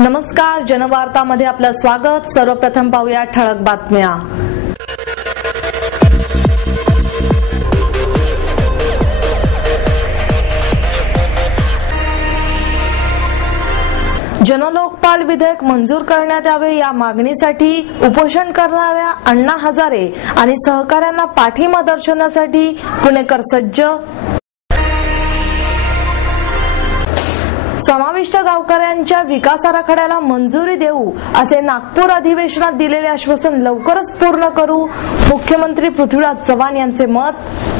नमस्कार, जनवार्तामध्ये आपलं स्वागत। सर्वप्रथम पाहूया ठळक बातम्या। जनलोकपाल विधेयक मंजूर करण्यात यावे या मागणीसाठी उपोषण करणाऱ्या अण्णा हजारे आणि सहकाऱ्यांना पाठिंबा दर्शवण्यासाठी पुणेकर सज्ज। समाविष्ट गावकऱ्यांच्या विकास आराखड्याला मंजुरी देऊ असे नागपूर अधिवेशनात दिलेले आश्वासन लवकरच पूर्ण करू, मुख्यमंत्री पृथ्वीराज चव्हाण यांचे मत।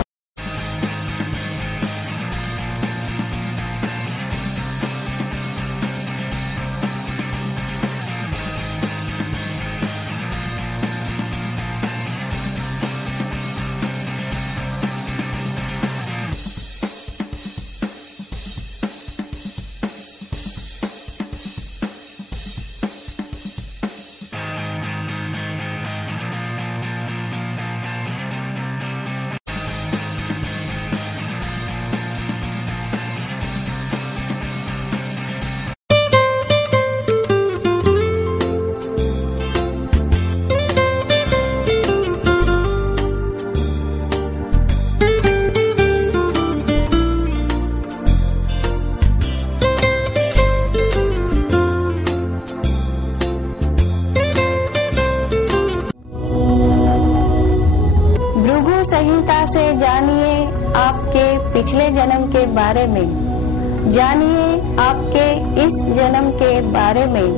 संहिता से जानिए आपके पिछले जन्म के बारे में, जानिए आपके इस जन्म के बारे में,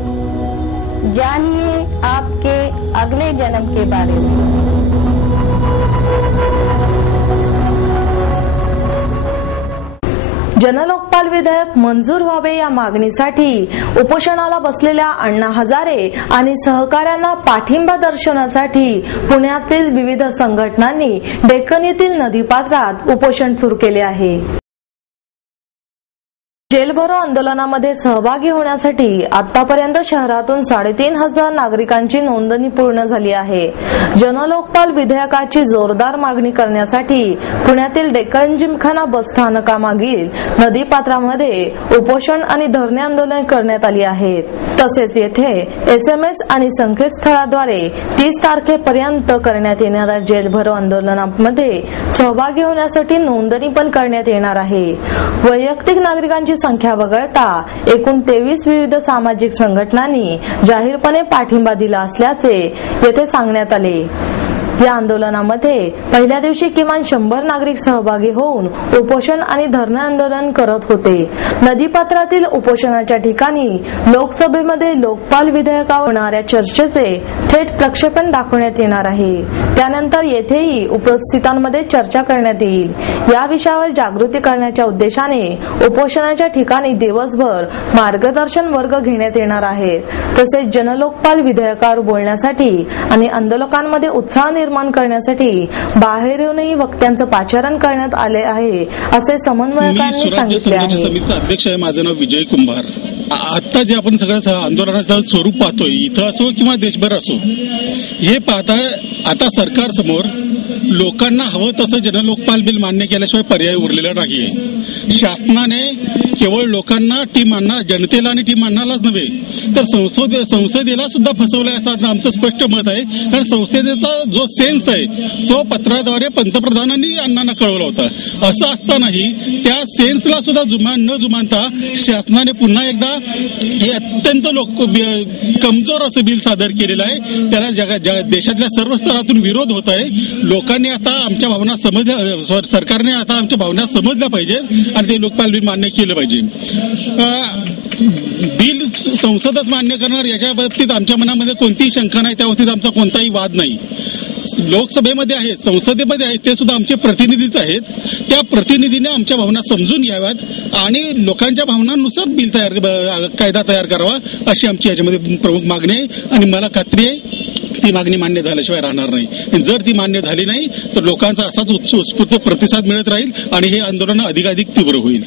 जानिए आपके अगले जन्म के बारे में। जनलोकपाल विधेयक मंजूर व्हावे या मागणीसाठी उपोषणाला बसलेल्या अण्णा हजारे आणि सहकाऱ्यांना पाठिंबा दर्शवण्यासाठी पुण्यातील विविध संघटनांनी डेक्कन येथील नदीपात्रात उपोषण सुरू केले आहे। जेल भरो आंदोलनामध्ये सहभागी होण्यासाठी आतापर्यंत शहरातून 3,500 नागरिकांची नोंदणी पूर्ण झाली आहे। जनलोकपाल विधेयकाची जोरदार मागणी करण्यासाठी पुण्यातील डेक्कन जिमखाना बस स्थानकामागील नदीपात्रामध्ये उपोषण आणि धरणे आंदोलन करण्यात आली आहेत। तसेच येथे SMS आणि संकेतस्थळाद्वारे 30 तारखेपर्यंत करण्यात येणाऱ्या जेल भरो आंदोलनामध्ये सहभागी होण्यासाठी नोंदणी पण करण्यात येणार आहे। वैयक्तिक नागरिकांची संख्या वगळता एकूण 23 विविध सामाजिक संघटनांनी जाहीरपणे पाठिंबा दिला असल्याचे येथे सांगण्यात आले। या आंदोलनामध्ये पहिल्या दिवशी किमान 100 नागरिक सहभागी होऊन उपोषण आणि धरणे आंदोलन करत होते। नदीपात्रातील उपोषणाच्या ठिकाणी लोकसभेमध्ये लोकपाल विधेयकावर होणाऱ्या चर्चेचे थेट प्रक्षेपण दाखवण्यात येणार आहे। त्यानंतर येथेही उपस्थितांमध्ये चर्चा करण्यात येईल। या विषयावर जागृती करण्याच्या उद्देशाने उपोषणाच्या ठिकाणी दिवसभर मार्गदर्शन वर्ग घेण्यात येणार आहेत। तसेच जनलोकपाल विधेयकावर बोलण्यासाठी आणि आंदोलकांमध्ये उत्साह निर्माण करण्यासाठी बाहेरूनही वक्त्यांचं पाचारण करण्यात आले आहे, असे समन्वयकांनी सांगितले आहे। समितीचा अध्यक्ष आहे, माझं नाव विजय कुंभार। आता जे आपण सगळं आंदोलनाचं स्वरूप पाहतोय, इथं असो किंवा देशभर असो, हे पाहता आता सरकार समोर लोकांना हवं तसं जनलोकपाल बिल मान्य केल्याशिवाय पर्याय उरलेला नाहीये। शासनाने केवळ लोकांना टीमांना, जनतेला आणि टीमांनालाच नव्हे तर संसदेला सुद्धा फसवलंय असं आमचं स्पष्ट मत आहे। कारण संसदेचा जो सेन्स आहे तो पत्राद्वारे पंतप्रधानांनी अण्णांना कळवला होता। असं असतानाही त्या सेन्सला सुद्धा न जुमानता शासनाने पुन्हा एकदा हे अत्यंत कमजोर असं बिल सादर केलेलं आहे। त्याला देशातल्या सर्व स्तरातून विरोध होत आहे। लोकांनी आता आमच्या भावना समजल्या, सरकारने आता आमच्या भावना समजल्या पाहिजेत आणि ते लोकपाल बिल मान्य केलं पाहिजे। बिल संसदच मान्य करणार याच्या बाबतीत आमच्या मनामध्ये कोणतीही शंका नाही, त्या बाबतीत आमचा कोणताही वाद नाही। लोकसभेमध्ये आहेत, संसदेमध्ये आहेत, ते सुद्धा आमचे प्रतिनिधीच आहेत। त्या प्रतिनिधीने आमच्या भावना समजून घ्याव्यात आणि लोकांच्या भावनांनुसार बिल कायदा तयार करावा, अशी आमची याच्यामध्ये प्रमुख मागणी आहे। आणि मला खात्री आहे ती मागणी मान्य झाल्याशिवाय राहणार नाही। जर ती मान्य झाली नाही तर लोकांचा असाच उत्स्फूर्त प्रतिसाद मिळत राहील आणि हे आंदोलन अधिकाधिक तीव्र होईल।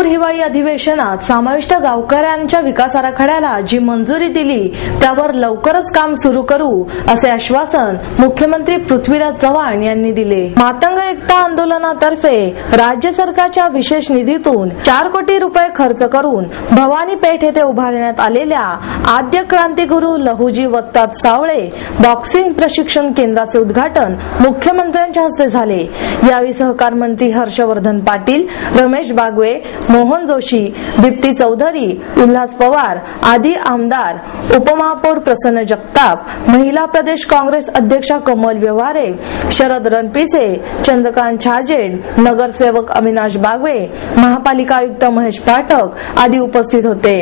नागपूर हिवाळी अधिवेशनात समाविष्ट गावकऱ्यांच्या विकास आराखड्याला जी मंजुरी दिली त्यावर लवकरच काम सुरू करू असे आश्वासन मुख्यमंत्री पृथ्वीराज चव्हाण यांनी दिले. मातंग एकता आंदोलनातर्फे राज्य सरकारच्या विशेष निधीतून 4 कोटी रुपये खर्च करून भवानी पेठ येथे उभारण्यात आलेल्या आद्य क्रांतिगुरू लहुजी वस्ताद सावळे बॉक्सिंग प्रशिक्षण केंद्राचे उद्घाटन मुख्यमंत्र्यांच्या हस्ते झाले. यावेळी सहकार मंत्री हर्षवर्धन पाटील, रमेश बागवे, मोहन जोशी, दीप्ती चौधरी, उल्हास पवार आदी आमदार, उपमहापौर प्रसन्न जगताप, महिला प्रदेश काँग्रेस अध्यक्षा कमल व्यवहारे, शरद रणपिसे, चंद्रकांत छाजेड, नगरसेवक अविनाश बागवे, महापालिका आयुक्त महेश पाठक आदी उपस्थित होते.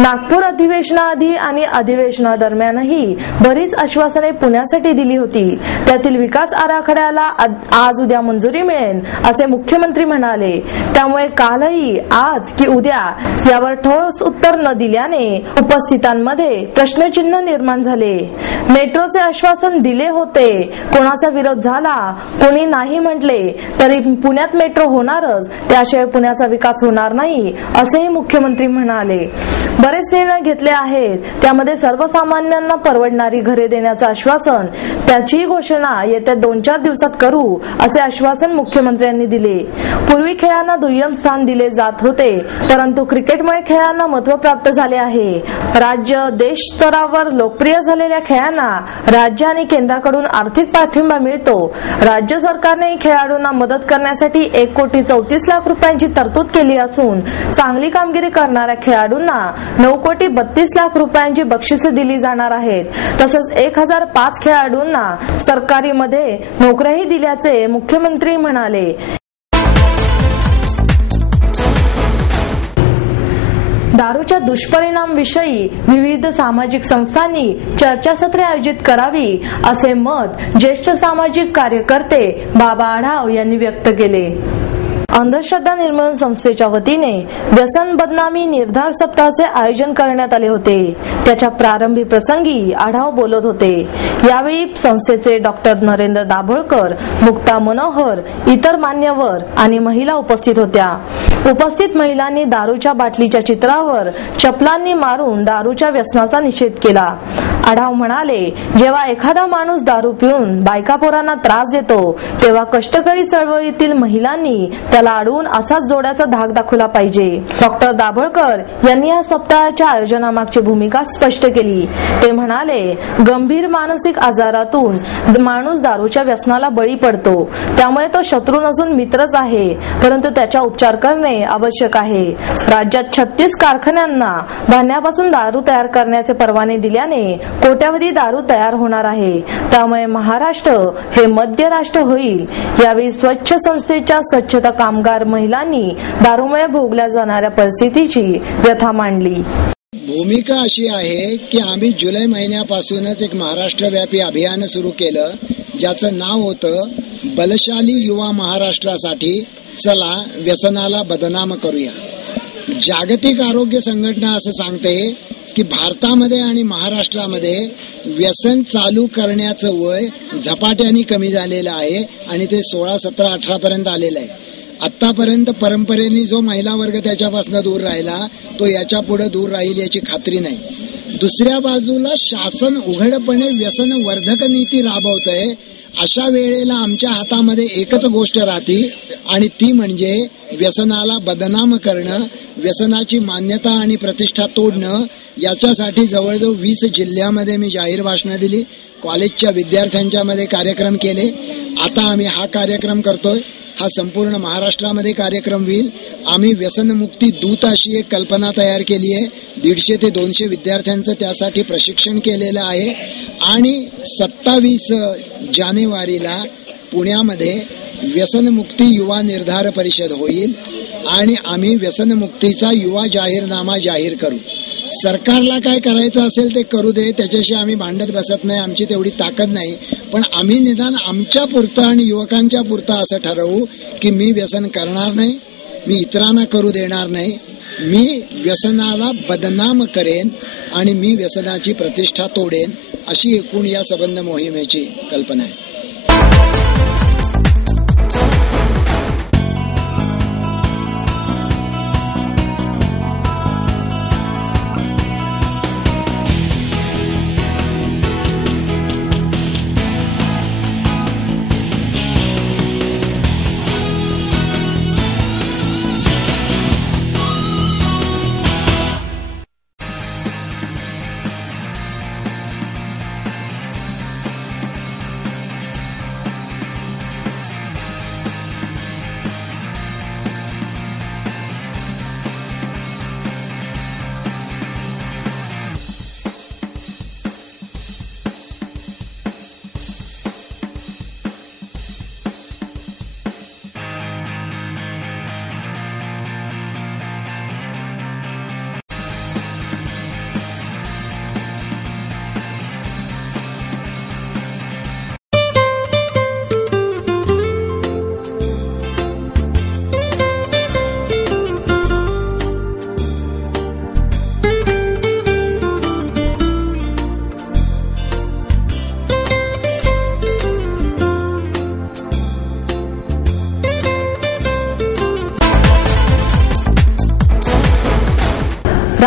नागपूर अधिवेशनाआधी आणि अधिवेशनादरम्यानही बरीच आश्वासने पुण्यासाठी दिली होती. त्यातील विकास आराखड्याला आज उद्या मंजुरी मिळेल असे मुख्यमंत्री म्हणाले. त्यामुळे कालही आज की उद्या यावर ठोस उत्तर न दिल्याने उपस्थितांमध्ये प्रश्नचिन्ह निर्माण झाले. मेट्रोचे आश्वासन दिले होते, कोणाचा विरोध झाला, कोणी नाही म्हटले तरी पुण्यात मेट्रो होणारच, त्याशिवाय पुण्याचा विकास होणार नाही असेही मुख्यमंत्री म्हणाले. बरेच निर्णय घेतले आहेत, त्यामध्ये सर्वसामान्यांना परवडणारी घरे देण्याचं आश्वासन, त्याची घोषणा येत्या 2-4 दिवसात करू असे आश्वासन मुख्यमंत्र्यांनी दिले. पूर्वी खेळांना दुय्यम स्थान दिले जात होते, परंतु क्रिकेटमुळे खेळांना महत्त्व प्राप्त झाले आहे. राज्य देश स्तरावर लोकप्रिय झालेल्या खेळांना राज्य आणि केंद्राकडून आर्थिक पाठिंबा मिळतो. राज्य सरकारने खेळाडूंना मदत करण्यासाठी 1,34,00,000 रुपयांची तरतूद केली असून चांगली कामगिरी करणाऱ्या खेळाडूंना 9,32,00,000 रुपयांची बक्षिसे दिली जाणार आहेत. तसंच 1,005 खेळाडूंना सरकारी मध्ये नोकऱ्याही दिल्याचे मुख्यमंत्री म्हणाले. दारूच्या दुष्परिणामांविषयी विविध सामाजिक संस्थांनी चर्चासत्रे आयोजित करावी असे मत ज्येष्ठ सामाजिक कार्यकर्ते बाबा आढाव यांनी व्यक्त केले. अंधश्रद्धा निर्मूलन संस्थेच्या वतीने व्यसन बदनामी निर्धार सप्ताहाचे आयोजन करण्यात आले होते. त्याच्या प्रारंभी प्रसंगी आढाव बोलत होते. यावेळी संस्थेचे डॉक्टर नरेंद्र दाभोळकर, मुक्ता मनोहर, इतर मान्यवर आणि महिला उपस्थित होत्या. उपस्थित महिलांनी दारूच्या बाटलीच्या चित्रावर चपलांनी मारून दारूच्या व्यसनाचा निषेध केला. आढाव म्हणाले, जेव्हा एखादा माणूस दारू पिऊन बायका पोरांना त्रास देतो तेव्हा कष्टकरी चळवळीतील महिलांनी त्याला अडवून असाच जोड्याचा धाक दाखवला पाहिजे. डॉक्टर दाभोळकर यांनी या सप्ताहाच्या आयोजनामागची भूमिका स्पष्ट केली. ते म्हणाले, गंभीर मानसिक आजारातून माणूस दारूच्या व्यसनाला बळी पडतो. त्यामुळे तो शत्रू नसून मित्रच आहे, परंतु त्याचा उपचार करणे आवश्यक आहे. राज्यात 36 कारखान्यांना धान्यापासून दारू तयार करण्याचे परवाने दिल्याने कोट्यावधी दारू तयार होणार आहे. त्यामुळे महाराष्ट्र हे मद्य राष्ट्र होईल. यावेळी स्वच्छ संस्थेच्या स्वच्छता कामगार महिलांनी दारूमुळे भोगल्या जाणाऱ्या परिस्थितीची व्यथा मांडली. भूमिका अशी आहे की आम्ही जुलै महिन्यापासूनच एक महाराष्ट्रव्यापी अभियान सुरू केलं, ज्याचं नाव होतं बलशाली युवा महाराष्ट्रासाठी चला व्यसनाला बदनाम करूया. जागतिक आरोग्य संघटना असं सांगते की भारतामध्ये आणि महाराष्ट्रामध्ये व्यसन चालू करण्याचं वय झपाट्याने कमी झालेलं आहे आणि ते 16, 17, 18 पर्यंत आलेलं आहे. आतापर्यंत परंपरेने जो महिला वर्ग त्याच्यापासून दूर राहिला तो याच्या पुढे दूर राहील याची खात्री नाही. दुसऱ्या बाजूला शासन उघडपणे व्यसन वर्धक नीती राबवतंय. अशा वेळेला आमच्या हातामध्ये एकच गोष्ट राहते आणि ती म्हणजे व्यसनाला बदनाम करणं, व्यसनाची मान्यता आणि प्रतिष्ठा तोडणं. याच्यासाठी जवळजवळ 20 जिल्ह्यामध्ये मी जाहीर भाषणं दिली, कॉलेजच्या विद्यार्थ्यांच्या मध्ये कार्यक्रम केले. आता आम्ही हा कार्यक्रम करतोय, हा संपूर्ण महाराष्ट्रामध्ये कार्यक्रम होईल. आम्ही व्यसनमुक्ती दूत अशी एक कल्पना तयार केली आहे. 150 ते 200 विद्यार्थ्यांचं त्यासाठी प्रशिक्षण केलेलं आहे आणि 27 जानेवारीला पुण्यामध्ये व्यसनमुक्ती युवा निर्धार परिषद होईल आणि आम्ही व्यसनमुक्तीचा युवा जाहीरनामा जाहीर करू. सरकारला काय करायचं असेल ते करू दे, त्याच्याशी आम्ही भांडत बसत नाही, आमची तेवढी ताकद नाही. पण आम्ही निदान आमच्या पुरतं आणि युवकांच्या पुरतं असं ठरवू की मी व्यसन करणार नाही, मी इतरांना करू देणार नाही, मी व्यसनाला बदनाम करेन आणि मी व्यसनाची प्रतिष्ठा तोडेन, अशी एकूण या संबंध मोहिमेची कल्पना आहे.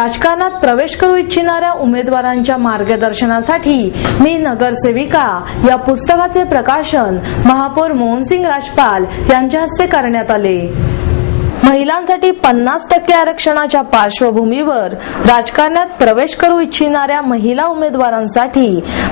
राजकारणात प्रवेश करू इच्छिणाऱ्या उमेदवारांच्या मार्गदर्शनासाठी मी नगरसेविका या पुस्तकाचे प्रकाशन महापौर मोहनसिंग राजपाल यांच्या हस्ते करण्यात आले. महिलांसाठी 50% आरक्षणाच्या पार्श्वभूमीवर राजकारणात प्रवेश करू इच्छिणाऱ्या महिला उमेदवारांसाठी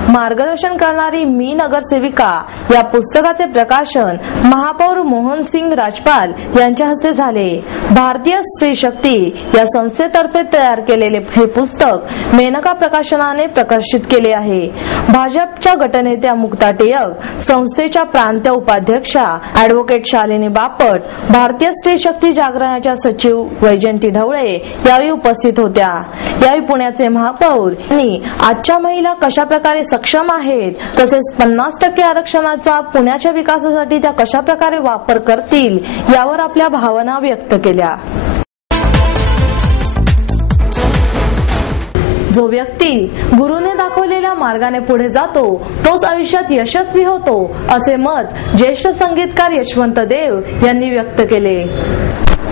मार्गदर्शन करणारी मी नगरसेविका या पुस्तकाचे प्रकाशन महापौर मोहनसिंग राजपाल यांच्या हस्ते झाले. भारतीय स्त्री शक्ती या संस्थेतर्फे तयार केलेले हे पुस्तक मेनका प्रकाशनाने प्रकाशित केले आहे. भाजपच्या गटनेत्या मुक्ता टिळक, संस्थेच्या प्रांत उपाध्यक्षा अॅडव्होकेट शालिनी बापट, भारतीय स्त्री शक्ती जागरणाच्या सचिव वैजयंती ढवळे यावेळी उपस्थित होत्या. यावेळी पुण्याचे महापौर यांनी आजच्या महिला कशा प्रकारे सक्षम आहेत, तसेच 50% आरक्षणाचा पुण्याच्या विकासासाठी त्या कशा प्रकारे वापर करतील यावर आपल्या भावना व्यक्त केल्या. जो व्यक्ती गुरुने दाखवलेल्या मार्गाने पुढे जातो तोच आयुष्यात यशस्वी होतो, असे मत ज्येष्ठ संगीतकार यशवंत देव यांनी व्यक्त केले.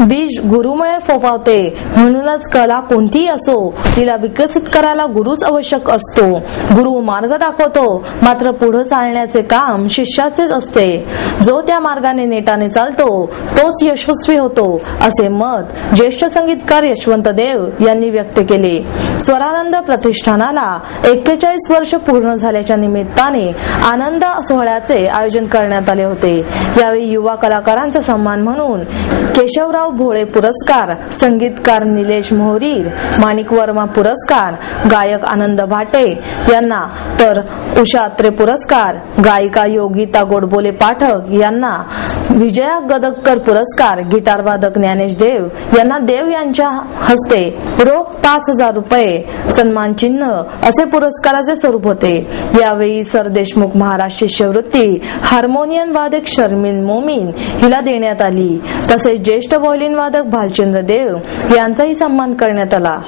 बीज गुरुमुळे फोफावते, म्हणूनच कला कोणतीही असो तिला विकसित करायला गुरुच आवश्यक असतो. गुरु मार्ग दाखवतो, मात्र पुढे चालण्याचे काम शिष्याचेच असते. जो त्या मार्गाने नेटाने चालतो तोच यशस्वी होतो, असे मत ज्येष्ठ संगीतकार यशवंत देव यांनी व्यक्त केले. स्वरानंद प्रतिष्ठानाला 41 वर्ष पूर्ण झाल्याच्या निमित्ताने आनंद सोहळ्याचे आयोजन करण्यात आले होते. यावेळी युवा कलाकारांचा सन्मान म्हणून केशवराव भोळे पुरस्कार, संगीतकार निलेश मोहरीर, माणिक वर्मा पुरस्कार, गायक आनंद भाटे यांना, तर उषा अत्रे पुरस्कार, गायिका योगिता गोडबोले पाठक यांना, विजया गदगकर पुरस्कार, गिटार वादक ज्ञानेश देव यांना देव यांच्या हस्ते रोख 5,000 रुपये, सन्मान चिन्ह असे पुरस्काराचे स्वरूप होते. यावेळी सरदेशमुख महाराज शिष्यवृत्ती हार्मोनियम वादक शर्मिन मोमीन हिला देण्यात आली. तसेच ज्येष्ठ वादक भालचंद्र देव यांचाही सन्मान करण्यात आला.